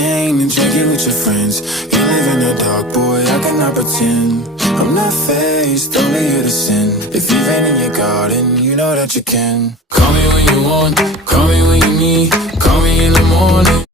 champagne and drink it with your friends. You live in the dark, boy, I cannot pretend. I'm not faced, only here to sin. If you've been in your garden, you know that you can. Call me when you want, call me when you need. Call me in the morning.